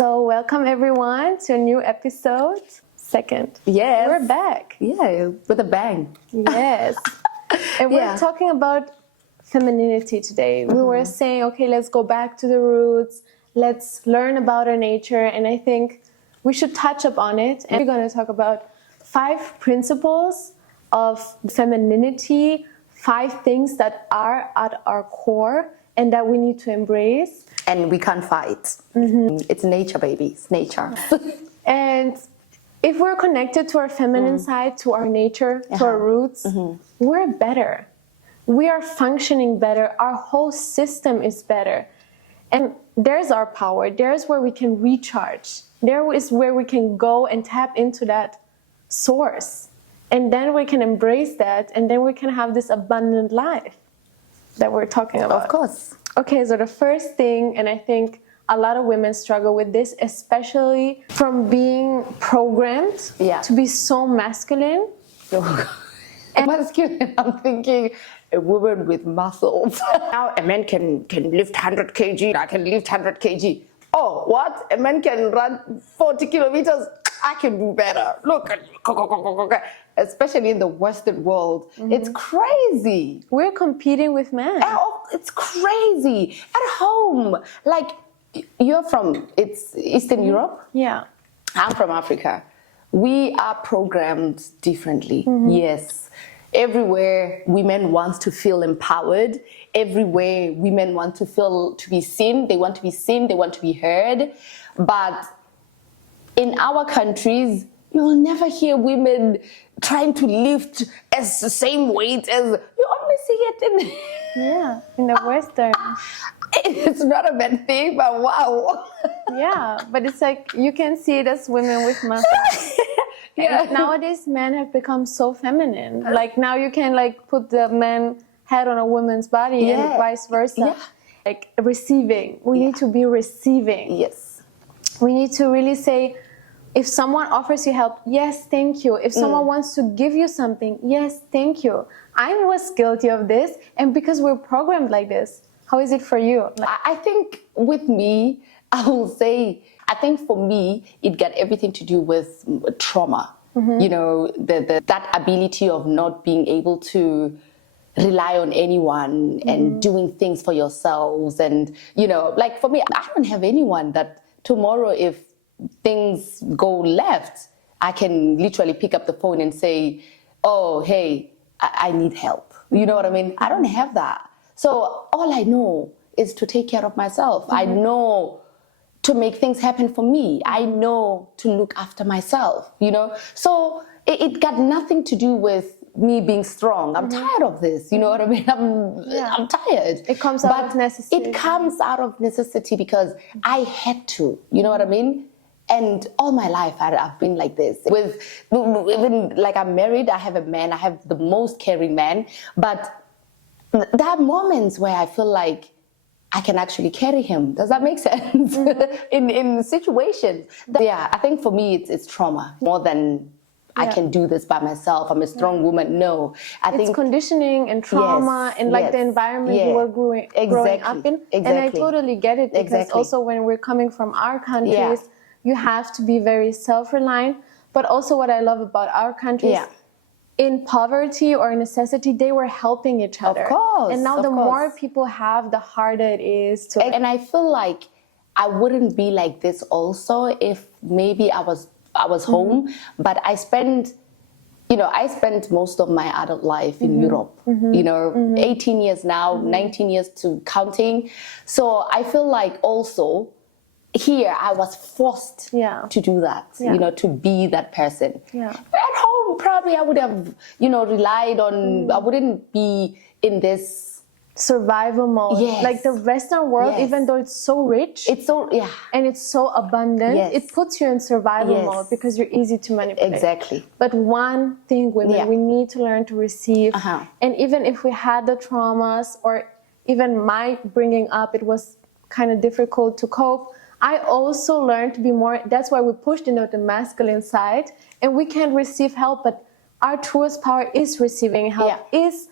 So welcome everyone to a new episode. Second. Yes. We're back. Yeah, with a bang. Yes. And we're talking about femininity today. We were saying, okay, let's go back to the roots. Let's learn about our nature. And I think we should touch upon it. And we're going to talk about 5 principles of femininity, 5 things that are at our core and that we need to embrace. And we can't fight. It's nature, baby. It's nature. And if we're connected to our feminine side, to our nature, to our roots, we're better. We are functioning better. Our whole system is better. And there's our power. There's where we can recharge. There is where we can go and tap into that source. And then we can embrace that. And then we can have this abundant life that we're talking about. Of course. Okay, so the first thing, and I think a lot of women struggle with this, especially from being programmed to be so masculine. And masculine, I'm thinking a woman with muscles. Now a man can lift 100 kg, I can lift 100 kg. Oh, what? A man can run 40 kilometers, I can do better. Look, especially in the Western world, it's crazy. We're competing with men. Oh, it's crazy. At home, like, you're from, it's Eastern Europe? Yeah. I'm from Africa. We are programmed differently. Yes. Everywhere women want to feel empowered. Everywhere women want to feel to be seen. They want to be seen. They want to be heard. But in our countries, you will never hear women trying to lift as the same weight as you only see it in the Western. It's not a bad thing, but wow. Yeah, but it's like you can see it as women with muscles. And nowadays, men have become so feminine. Like now you can like put the man head on a woman's body and vice versa. Like receiving. We need to be receiving. Yes. We need to really say, if someone offers you help, yes, thank you. If someone wants to give you something, yes, thank you. I was guilty of this, and because we're programmed like this. How is it for you? I think with me, I will say, I think for me, it got everything to do with trauma. You know, that ability of not being able to rely on anyone and doing things for yourselves. And, you know, like for me, I don't have anyone that tomorrow, if things go left, I can literally pick up the phone and say, oh, hey, I need help. You know what I mean? I don't have that. So all I know is to take care of myself. I know to make things happen for me. I know to look after myself, you know? So it got nothing to do with me being strong. I'm tired of this, you know what I mean? I'm tired. It comes out of necessity. It comes out of necessity because I had to, you know what I mean? And all my life, I've been like this. Even like I'm married, I have a man, I have the most caring man, but there are moments where I feel like I can actually carry him. Does that make sense? in situations. I think for me, it's trauma more than I can do this by myself. I'm a strong woman. No, I think it's conditioning and trauma and like the environment you were growing up in. And I totally get it because also when we're coming from our countries, you have to be very self-reliant. But also what I love about our countries, in poverty or necessity, they were helping each other. Of course. And now the more people have, the harder it is to... And I feel like I wouldn't be like this also if maybe I was home, but I spent most of my adult life in Europe, you know, 18 years now, 19 years to counting. So I feel like also here I was forced to do that, you know, to be that person. At home, probably I would have, you know, relied on, I wouldn't be in this survival mode. Like the Western world, even though it's so rich, it's so and it's so abundant, it puts you in survival mode because you're easy to manipulate. Exactly. But one thing, women, we need to learn to receive. And even if we had the traumas, or even my bringing up, it was kind of difficult to cope. I also learned to be more. That's why we pushed into the masculine side, and we can receive help. But our truest power is receiving help. Is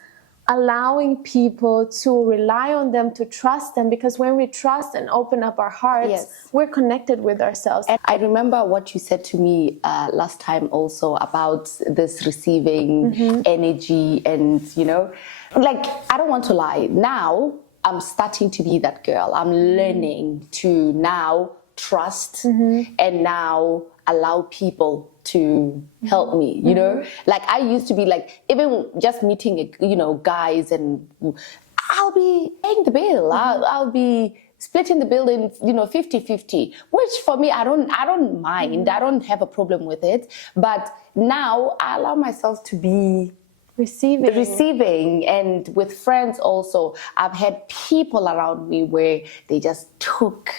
allowing people to rely on them, to trust them, because when we trust and open up our hearts, Yes. we're connected with ourselves. And I remember what you said to me last time also about this receiving energy, and like, I don't want to lie. Now I'm starting to be that girl. I'm learning to now trust and now allow people to help me, like I used to be like, even just meeting guys, and I'll be paying the bill, I'll be splitting the bill in 50-50, which for me I don't mind, I don't have a problem with it. But now I allow myself to be receiving. And with friends also, I've had people around me where they just took.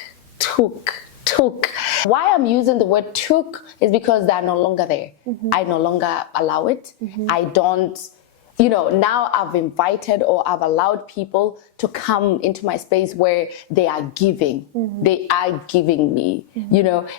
Why I'm using the word took is because they're no longer there. I no longer allow it. I don't, now I've invited or I've allowed people to come into my space where they are giving. They are giving me,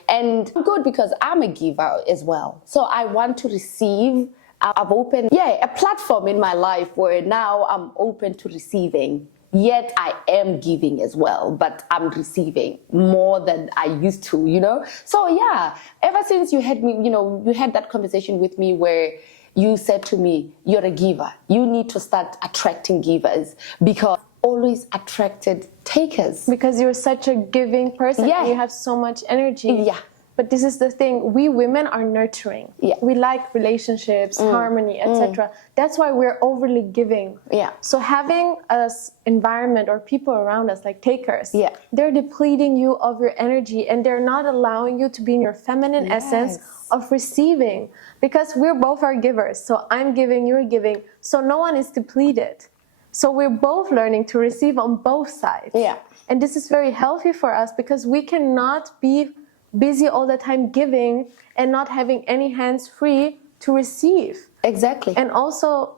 and I'm good because I'm a giver as well. So I want to receive. I've opened, a platform in my life where now I'm open to receiving. Yet I am giving as well, but I'm receiving more than I used to, So yeah, ever since you had me, you had that conversation with me where you said to me, you're a giver. You need to start attracting givers, because always attracted takers. Because you're such a giving person. Yeah. And you have so much energy. Yeah. But this is the thing, we women are nurturing. Yeah. We like relationships, harmony, etc. That's why we're overly giving. Yeah. So having us environment or people around us like takers, Yeah. they're depleting you of your energy, and they're not allowing you to be in your feminine essence of receiving, because we're both are givers. So I'm giving, you're giving. So no one is depleted. So we're both learning to receive on both sides. Yeah. And this is very healthy for us, because we cannot be busy all the time giving and not having any hands free to receive. Exactly. And also,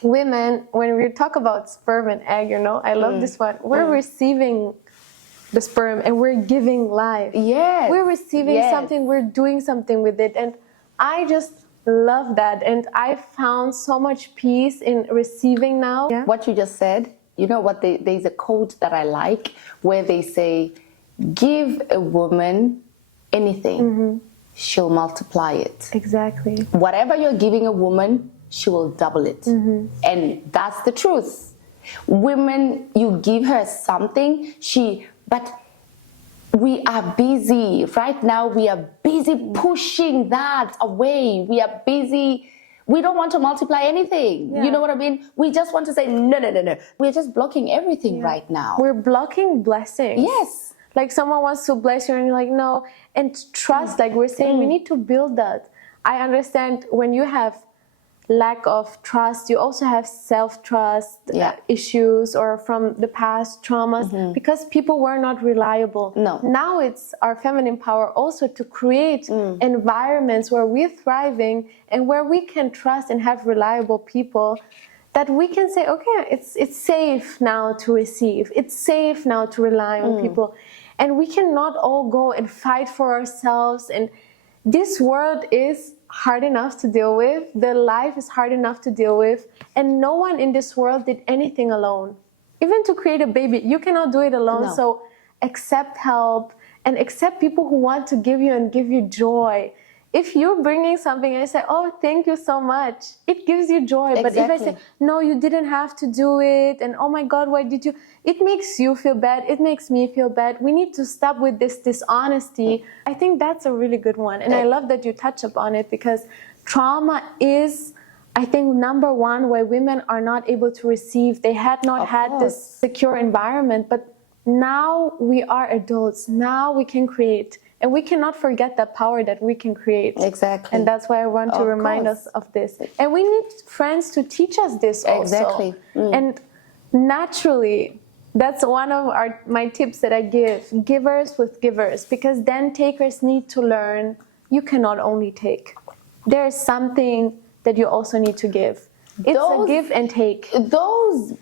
women, when we talk about sperm and egg, I love this one. We're receiving the sperm and we're giving life. Yes. We're receiving something, we're doing something with it. And I just love that. And I found so much peace in receiving now. Yeah. What you just said, what there's a quote that I like where they say, give a woman anything, she'll multiply it. Exactly. Whatever you're giving a woman, she will double it. And that's the truth. Women, you give her something, but we are busy. Right now, we are busy pushing that away. We are busy. We don't want to multiply anything. You know what I mean? We just want to say, no. We're just blocking everything right now. We're blocking blessings. Yes. Like someone wants to bless you and you're like, no. And trust, like we're saying, we need to build that. I understand when you have lack of trust, you also have self-trust issues, or from the past traumas, because people were not reliable. No. Now it's our feminine power also to create environments where we're thriving and where we can trust and have reliable people, that we can say, okay, it's safe now to receive. It's safe now to rely on people. And we cannot all go and fight for ourselves. And this world is hard enough to deal with. The life is hard enough to deal with. And no one in this world did anything alone. Even to create a baby, you cannot do it alone. No. So accept help and accept people who want to give you and give you joy. If you're bringing something and I say, oh, thank you so much, it gives you joy. Exactly. But if I say, no, you didn't have to do it, and oh my God, why did you? It makes you feel bad. It makes me feel bad. We need to stop with this dishonesty. I think that's a really good one. And I love that you touch upon it, because trauma is, I think, number one, why women are not able to receive. They had not had this secure environment, but now we are adults. Now we can create. And we cannot forget that power that we can create. Exactly. And that's why I want to remind us of this. And we need friends to teach us this also. Exactly. And naturally, that's one of my tips that I give. Givers with givers. Because then takers need to learn you cannot only take. There's something that you also need to give. It's a give and take. Those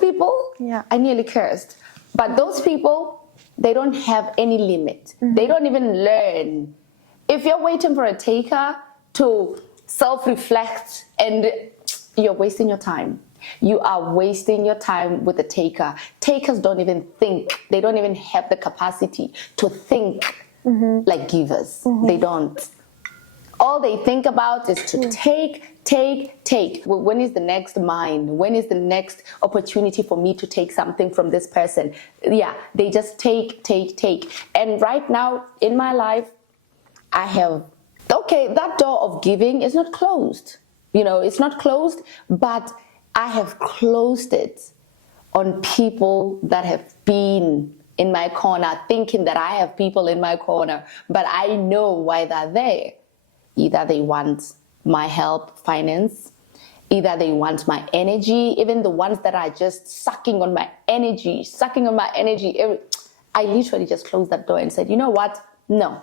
people, I nearly cursed. But those people, they don't have any limit. They don't even learn. If you're waiting for a taker to self-reflect, and you're wasting your time. You are wasting your time with the taker. Takers don't even think. They don't even have the capacity to think like givers. They don't. All they think about is to take, take, take. Well, when is the next mine? When is the next opportunity for me to take something from this person? Yeah, they just take, take, take. And right now in my life, I have, okay, that door of giving is not closed. You know, it's not closed, but I have closed it on people that have been in my corner, thinking that I have people in my corner, but I know why they're there. Either they want my help, finance, either they want my energy, even the ones that are just sucking on my energy. I literally just closed that door and said, you know what? No,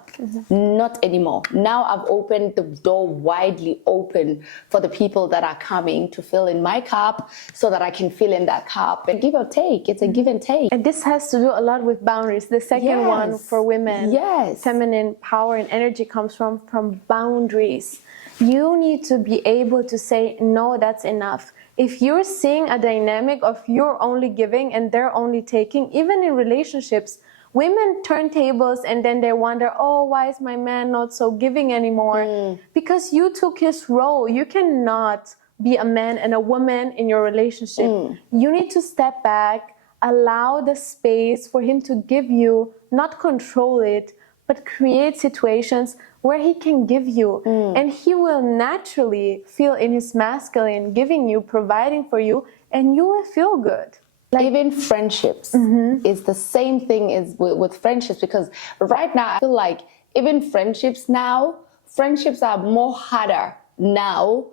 not anymore. Now I've opened the door widely open for the people that are coming to fill in my cup so that I can fill in that cup. And give or take, it's a give and take. And this has to do a lot with boundaries. The second one for women, feminine power and energy comes from boundaries. You need to be able to say, no, that's enough. If you're seeing a dynamic of you're only giving and they're only taking, even in relationships, women turn tables and then they wonder, oh, why is my man not so giving anymore? Because you took his role. You cannot be a man and a woman in your relationship. You need to step back, allow the space for him to give you, not control it, but create situations where he can give you. And he will naturally feel in his masculine giving you, providing for you, and you will feel good. Like, even friendships is the same thing as with friendships, because right now I feel like even friendships are more harder now,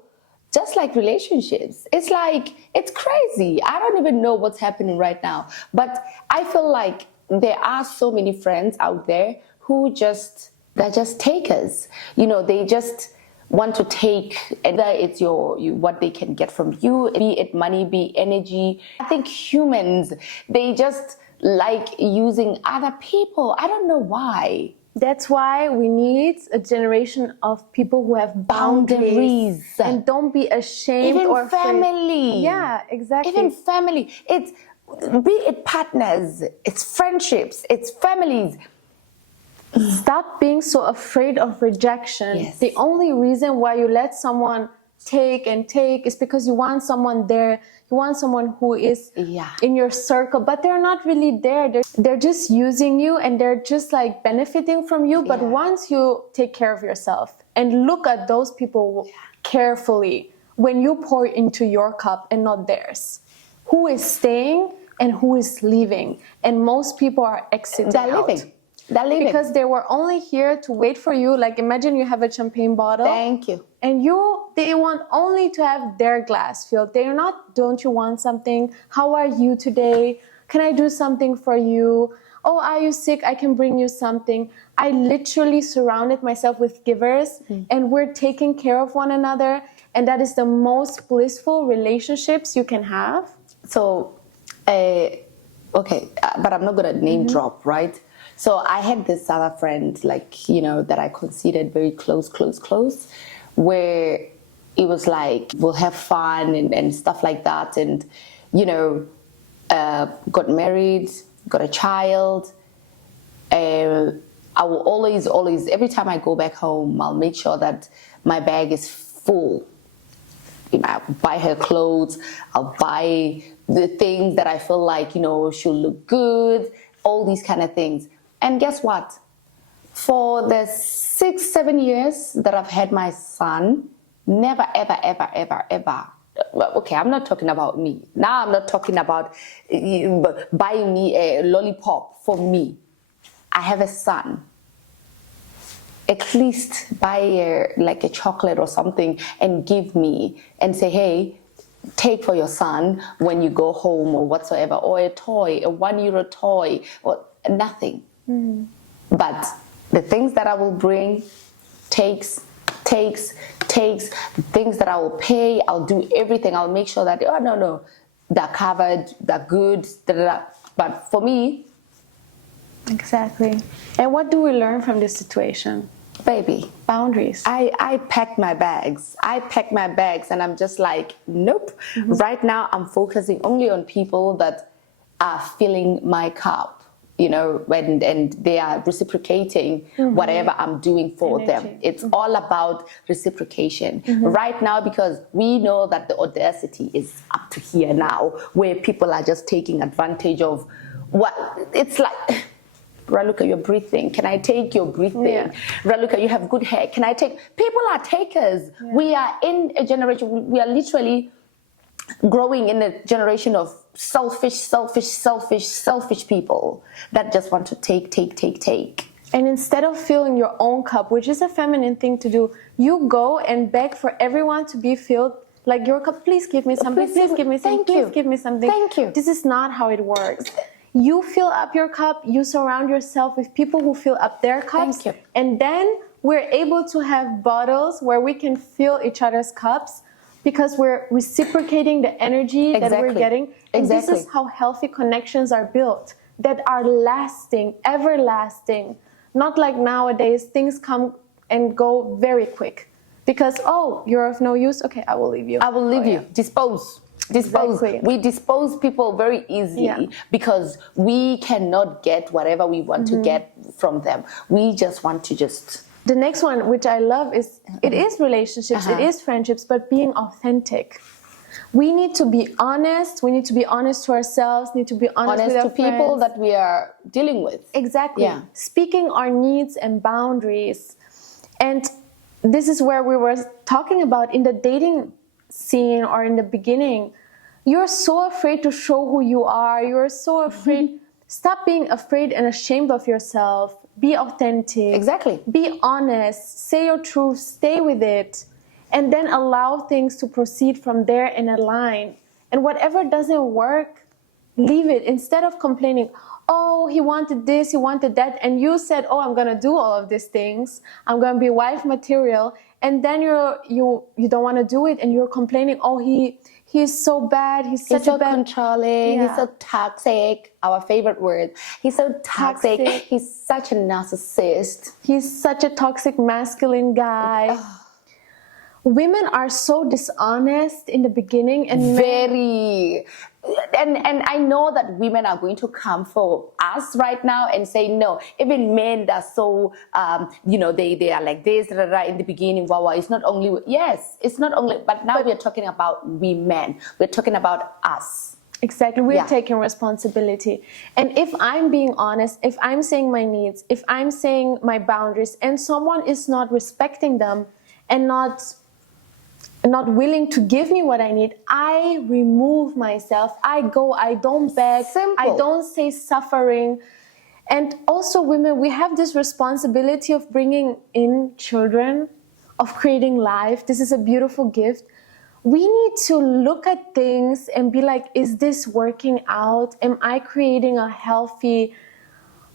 just like relationships. It's like, it's crazy. I don't even know what's happening right now. But I feel like there are so many friends out there who they're just takers. You know, they just want to take, either it's what they can get from you, be it money, be energy. I think humans, they just like using other people. I don't know why. That's why we need a generation of people who have boundaries. And don't be ashamed even or family. Afraid. Yeah, exactly. Even family. It's, be it partners, it's friendships, it's families. Stop being so afraid of rejection. The only reason why you let someone take and take is because you want someone there. You want someone who is in your circle, but they're not really there. They're just using you and they're just like benefiting from you. But once you take care of yourself and look at those people carefully, when you pour into your cup and not theirs, who is staying and who is leaving? And most people are exiting. They're leaving. They're leaving. Because they were only here to wait for you. Like, imagine you have a champagne bottle. Thank you. And they want only to have their glass filled. They're not, don't you want something? How are you today? Can I do something for you? Oh, are you sick? I can bring you something. I literally surrounded myself with givers and we're taking care of one another. And that is the most blissful relationships you can have. So, okay, but I'm not going to name drop, right? So I had this other friend, like, you know, that I considered very close, where it was like, we'll have fun and stuff like that. And, you know, got married, got a child. I will always, every time I go back home, I'll make sure that my bag is full. You know, I'll buy her clothes, I'll buy the things that I feel like, you know, she'll look good, all these kind of things. And guess what? For the 6-7 years that I've had my son, never, ever. Okay, I'm not talking about me. Now I'm not talking about buying me a lollipop for me. I have a son. At least buy like a chocolate or something and give me and say, hey, take for your son when you go home or whatsoever, or a toy, a €1 toy, or nothing. But the things that I will bring takes, things that I will pay, I'll do everything. I'll make sure that, oh, no, they're covered, they're good, But for me... Exactly. And what do we learn from this situation? Baby, Boundaries. I packed my bags. And I'm just like, nope. Right now, I'm focusing only on people that are filling my cup, you know, and they are reciprocating whatever I'm doing for them. It's all about reciprocation. Right now, because we know that the audacity is up to here now, where people are just taking advantage of what it's like. Raluca, you're breathing. Can I take your breathing? Yeah. Raluca, you have good hair. Can I take? People are takers. Yeah. We are in a generation, we are literally growing in a generation of selfish people that just want to take. And instead of filling your own cup, which is a feminine thing to do, you go and beg for everyone to be filled like your cup. Please give me something. Please give me something. Please give me something. Thank you. This is not how it works. You fill up your cup, you surround yourself with people who fill up their cups. Thank you. And then we're able to have bottles where we can fill each other's cups because we're reciprocating the energy that we're getting. And this is how healthy connections are built, that are lasting, everlasting. Not like nowadays, things come and go very quick. Because, oh, you're of no use? Okay, I will leave you. I will leave you. Dispose. Exactly. We dispose people very easily because we cannot get whatever we want to get from them. We just want to just... The next one, which I love, is it is relationships, it is friendships, but being authentic. We need to be honest. We need to be honest to ourselves, need to be honest with our to people that we are dealing with. Exactly. Yeah. Speaking our needs and boundaries. And this is where we were talking about in the dating scene or in the beginning. You're so afraid to show who you are. You're so afraid. Stop being afraid and ashamed of yourself. Be authentic. Exactly. Be honest. Say your truth. Stay with it. And then allow things to proceed from there and align. And whatever doesn't work, leave it. Instead of complaining, oh, he wanted this, he wanted that, and you said, oh, I'm going to do all of these things. I'm going to be wife material. And then you don't want to do it, and you're complaining, oh, he's so bad, he's so controlling, he's so toxic, our favorite word. He's so toxic. He's such a narcissist. He's such a toxic masculine guy. Women are so dishonest in the beginning and very... And I know that women are going to come for us right now and say, no, even men that are so, they are like this, in the beginning, it's not only, it's not only, but now we're talking about women. We're talking about us. Exactly. We're taking responsibility. And if I'm being honest, if I'm saying my needs, if I'm saying my boundaries, and someone is not respecting them and not willing to give me what I need, I remove myself. I go, I don't beg. Simple. I don't say suffering. And also women, we have this responsibility of bringing in children, of creating life. This is a beautiful gift. We need to look at things and be like, is this working out? Am I creating a healthy,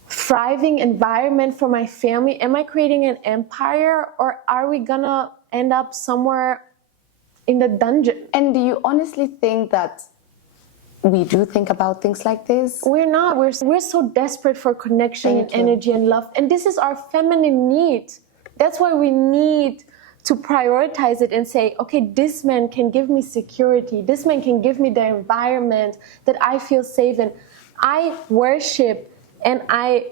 thriving environment for my family? Am I creating an empire, or are we gonna end up somewhere in the dungeon? And do you honestly think that we do think about things like this? We're not. We're so desperate for connection and energy and love. And this is our feminine need. That's why we need to prioritize it and say, okay, this man can give me security. This man can give me the environment that I feel safe in. I worship and I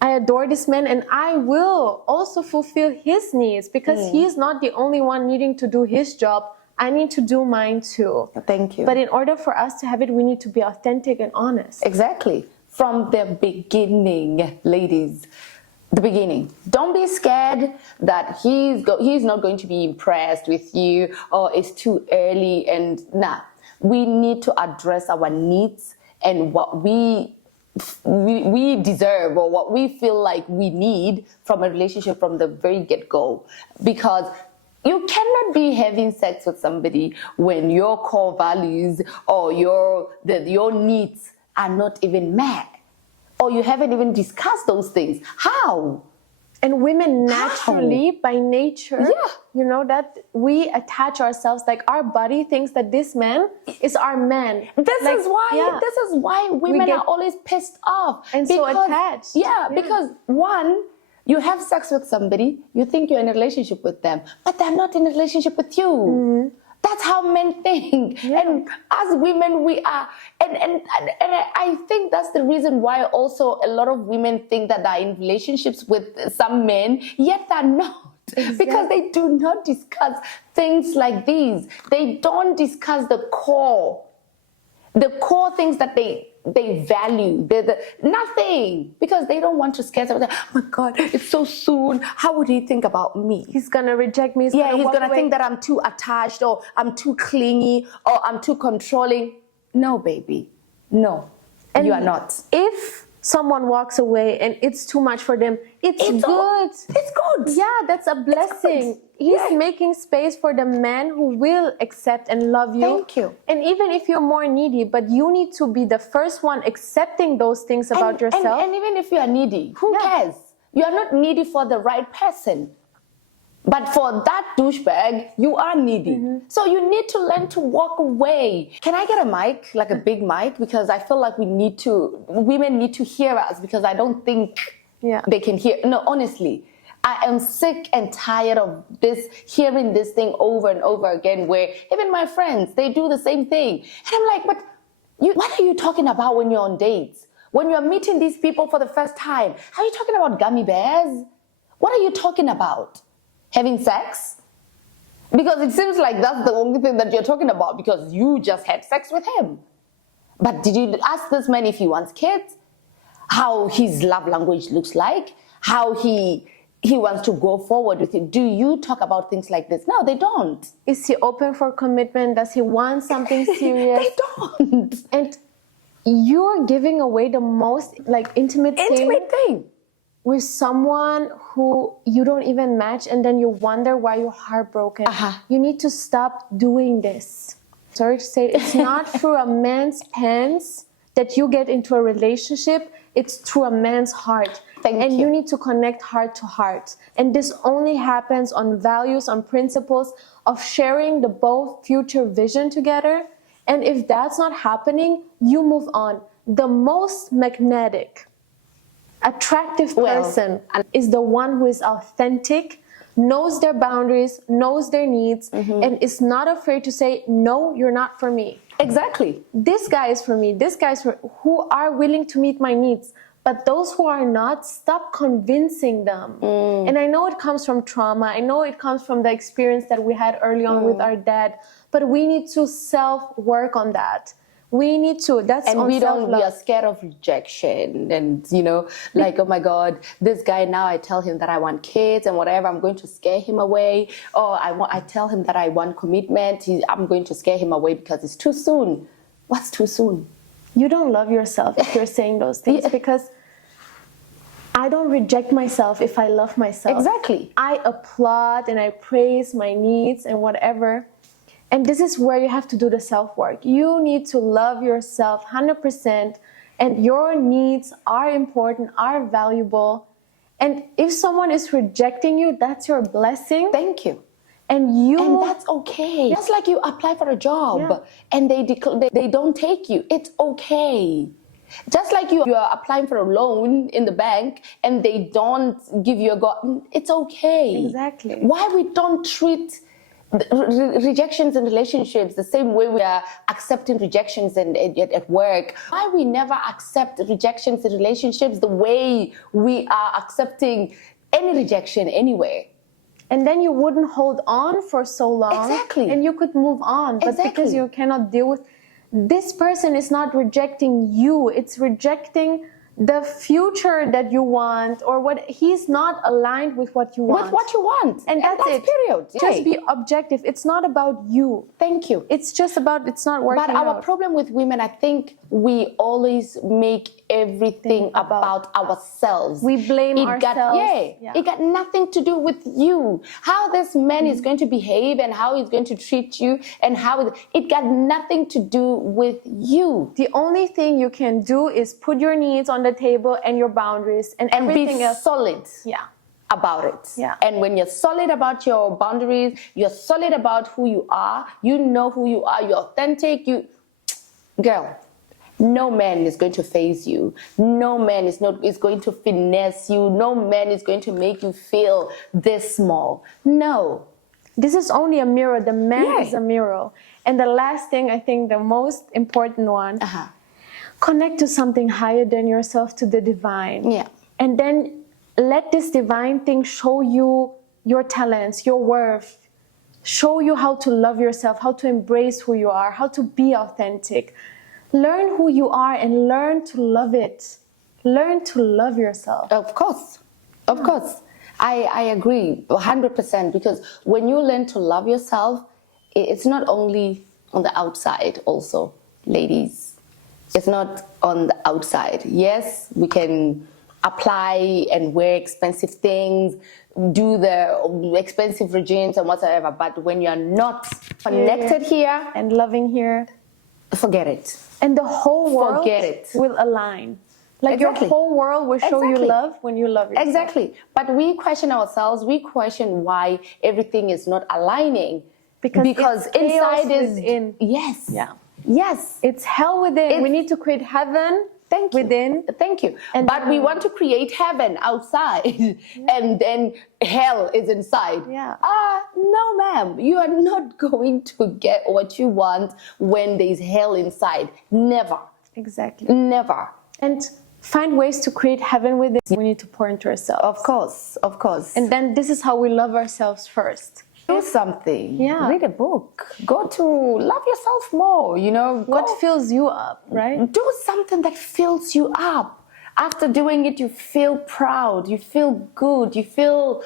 adore this man, and I will also fulfill his needs, because he's not the only one needing to do his job. I need to do mine too. Thank you. But in order for us to have it, we need to be authentic and honest. Exactly. From the beginning, ladies. The beginning. Don't be scared that he's not going to be impressed with you, or it's too early, and we need to address our needs and what we deserve, or what we feel like we need from a relationship from the very get-go. Because you cannot be having sex with somebody when your core values or your needs are not even met, or you haven't even discussed those things. How? And women naturally, by nature, that we attach ourselves, like our body thinks that this man is our man. This is why women are always pissed off. And so attached. Because one, You have sex with somebody, you think you're in a relationship with them, but they're not in a relationship with you. That's how men think. And as women, we are, and I think that's the reason why also a lot of women think that they're in relationships with some men, yet they're not. Exactly. Because they do not discuss things like these. They don't discuss the core things that they value. Nothing, because they don't want to scare someone. Oh my God, it's so soon. How would he think about me? He's gonna reject me. He's He's walk gonna away. think that I'm too attached, or I'm too clingy, or I'm too controlling. No, baby, no, And you are not. If someone walks away and it's too much for them, it's good. It's good. Yeah, that's a blessing. He's making space for the man who will accept and love you. Thank you. And even if you're more needy, but you need to be the first one accepting those things about yourself. And even if you are needy, who cares? You are not needy for the right person. But for that douchebag, you are needy. So you need to learn to walk away. Can I get a mic, like a big mic? Because I feel like women need to hear us, because I don't think they can hear. No, honestly, I am sick and tired of hearing this thing over and over again, where even my friends, they do the same thing. And I'm like, but what are you talking about when you're on dates? When you're meeting these people for the first time? Are you talking about gummy bears? What are you talking about? Having sex? Because it seems like that's the only thing that you're talking about, because you just had sex with him. But did you ask this man if he wants kids? How his love language looks like? How he wants to go forward with you? Do you talk about things like this? No, they don't. Is he open for commitment? Does he want something serious? They don't. And you're giving away the most intimate thing with someone who you don't even match, and then you wonder why you're heartbroken. You need to stop doing this. Sorry to say, it's not through a man's pants that you get into a relationship. It's through a man's heart. And you need to connect heart to heart. And this only happens on values, on principles of sharing the both future vision together. And if that's not happening, you move on. The most magnetic, attractive person is the one who is authentic, knows their boundaries, knows their needs, and is not afraid to say, no, you're not for me. Exactly. This guy is for me. This guy is for who are willing to meet my needs. But those who are not, stop convincing them. And I know it comes from trauma. I know it comes from the experience that we had early on with our dad. But we need to self-work on that. We need to. That's and on we self-love. We are scared of rejection, and like, oh my God, this guy, now I tell him that I want kids and whatever, I'm going to scare him away. Or I tell him that I want commitment, I'm going to scare him away because it's too soon. What's too soon? You don't love yourself if you're saying those things, because I don't reject myself if I love myself. Exactly. I applaud and I praise my needs and whatever. And this is where you have to do the self-work. You need to love yourself 100%, and your needs are important, are valuable. And if someone is rejecting you, that's your blessing. Thank you. And that's okay. Just like you apply for a job and they don't take you. It's okay. Just like you are applying for a loan in the bank and they don't give you it's okay. Exactly. Why we don't treat rejections in relationships the same way we are accepting rejections at work? Why we never accept rejections in relationships the way we are accepting any rejection anywhere? And then you wouldn't hold on for so long. Exactly. And you could move on. But because you cannot deal with this person is not rejecting you, it's rejecting the future that you want, or what he's not aligned with what you want. With what you want. And that's it. Period. Just be objective. It's not about you. Thank you. It's just about it's not working But our problem with women, I think we always make everything about ourselves. We blame ourselves. It got nothing to do with you. How this man is going to behave and how he's going to treat you and how it got nothing to do with you. The only thing you can do is put your needs on the table and your boundaries and everything be else. Solid. About it. And when you're solid about your boundaries, you're solid about who you are, you know who you are, you're authentic, girl, No man is going to faze you. No man is going to finesse you. No man is going to make you feel this small. No. This is only a mirror. The man Yeah. is a mirror. And the last thing, I think the most important one, connect to something higher than yourself, to the divine. Yeah. And then let this divine thing show you your talents, your worth, show you how to love yourself, how to embrace who you are, how to be authentic. Learn who you are and learn to love it. Learn to love yourself. Of course. Of course. I agree 100%, because when you learn to love yourself, it's not only on the outside also, ladies. It's not on the outside. Yes, we can apply and wear expensive things, do the expensive regimes and whatsoever, but when you're not connected here, And loving here. forget it. And the whole world Forget it. will align. Like Exactly. your whole world will show Exactly. you love when you love yourself. Exactly. But we question ourselves, we question why everything is not aligning. Because it's chaos inside is within. Yes. Yeah. Yes. It's hell within. We need to create heaven Thank you. within. Thank you. And but we want to create heaven outside and then hell is inside. Yeah. No, ma'am. You are not going to get what you want when there's hell inside. Never. Exactly. Never. And find ways to create heaven within. We need to pour into ourselves. Of course. Of course. And then this is how we love ourselves first. do something. Yeah. Read a book. Go to love yourself more, you know. What Go- fills you up, right? do something that fills you up. After doing it, you feel proud, you feel good, you feel,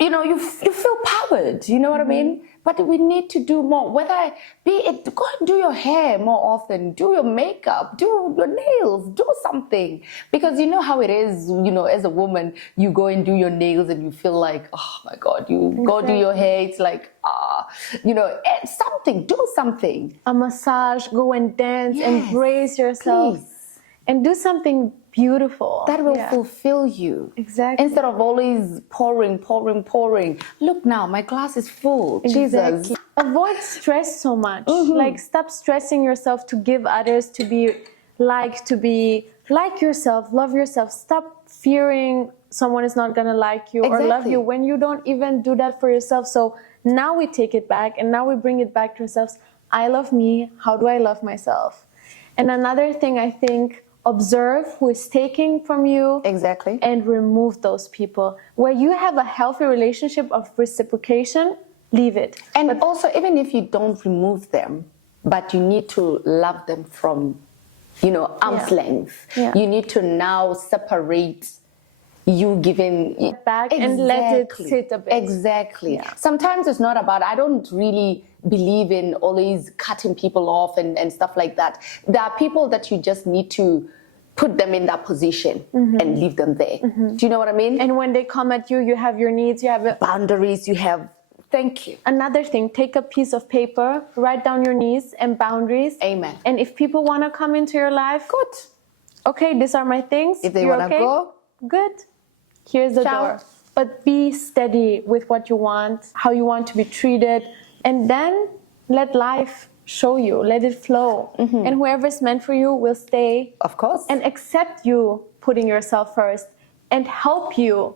you know, you feel powered, you know what I mean? But we need to do more. Whether be it, go and do your hair more often, do your makeup, do your nails, do something. Because you know how it is, you know, as a woman, you go and do your nails and you feel like, oh my God, you go do your hair, it's like, you know, something, do something. A massage, go and dance, Yes, embrace yourself, please. and do something beautiful. That will Yeah. fulfill you. Exactly. Instead of always pouring. Look now, my glass is full. Jesus. Exactly. Avoid stress so much. Like, stop stressing yourself to give others, to be like yourself, love yourself. Stop fearing someone is not gonna like you or love Exactly. you when you don't even do that for yourself. So now we take it back and now we bring it back to ourselves. I love me. How do I love myself? And another thing, I think, observe who is taking from you. Exactly. And remove those people. Where you have a healthy relationship of reciprocation, leave it. And also, even if you don't remove them, but you need to love them from, you know, arm's length. Yeah. You need to now separate you giving Back and let it sit a bit. Exactly. Yeah. Sometimes it's not about, I don't really believe in always cutting people off and stuff like that. There are people that you just need to put them in that position and leave them there. Do you know what I mean? And when they come at you, you have your needs, you have boundaries, you have, thank you. another thing, take a piece of paper, write down your needs and boundaries. Amen. And if people want to come into your life, Good. okay, these are my things. If they You're want to okay? go, Good. Here's the Ciao. door. But be steady with what you want, how you want to be treated, and then let life show you, let it flow. And whoever's meant for you will stay of course. and accept you putting yourself first and help you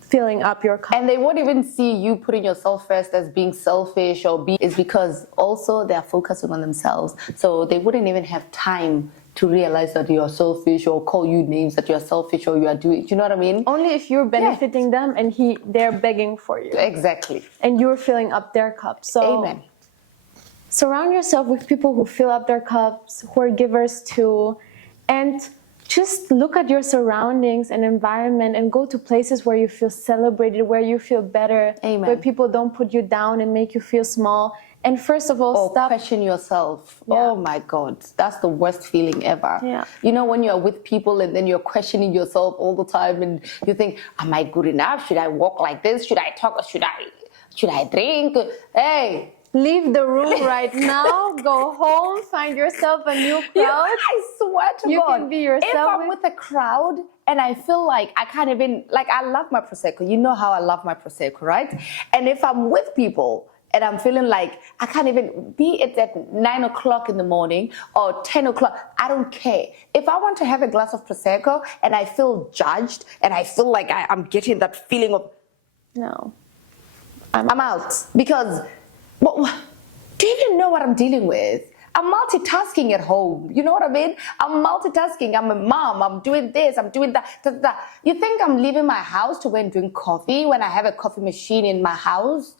filling up your cup. And they won't even see you putting yourself first as being selfish it's because also they're focusing on themselves. So they wouldn't even have time to realize that you're selfish or call you names that you're selfish or you are doing. Do you know what I mean? Only if you're benefiting them and they're begging for you. Exactly. And you're filling up their cup. So Amen. surround yourself with people who fill up their cups, who are givers too, and just look at your surroundings and environment and go to places where you feel celebrated, where you feel better, Amen. where people don't put you down and make you feel small. And first of all, Or stop. question yourself. Yeah. Oh my God, that's the worst feeling ever. Yeah. You know, when you're with people and then you're questioning yourself all the time and you think, am I good enough? Should I walk like this? Should I talk? Should I drink? Hey, Leave the room right now. Go home. Find yourself a new crowd. I swear to You God, can be yourself if I'm with- with a crowd and I feel like I can't even, like I love my Prosecco. You know how I love my Prosecco, right? And if I'm with people and I'm feeling like I can't even be it at 9 o'clock in the morning or 10 o'clock. I don't care. If I want to have a glass of Prosecco and I feel judged and I feel like I'm getting that feeling of, No. I'm out. Because do you even know what I'm dealing with? I'm multitasking at home. You know what I mean? I'm multitasking. I'm a mom. I'm doing this. I'm doing that. You think I'm leaving my house to go and drink coffee when I have a coffee machine in my house?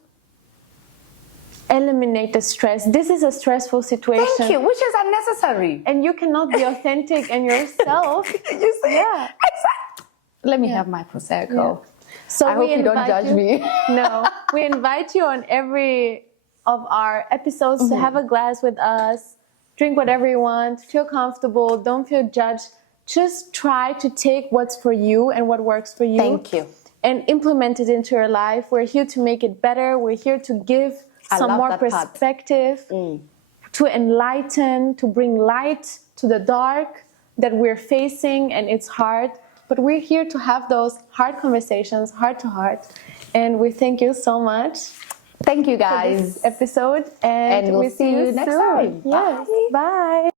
Eliminate the stress. This is a stressful situation. Thank you, which is unnecessary. And you cannot be authentic and yourself. You see? Yeah. Exactly. Let me have my Prosecco. Yeah. So I hope you don't judge me. No. We invite you on every of our episodes to have a glass with us, drink whatever you want, feel comfortable, don't feel judged. Just try to take what's for you and what works for you. Thank you. And implement it into your life. We're here to make it better. We're here to give some more perspective, to enlighten, to bring light to the dark that we're facing, and it's hard. But we're here to have those hard conversations, heart to heart. And we thank you so much. Thank you, For guys. this episode, and we'll see you next soon. time. Yes. Bye. Bye.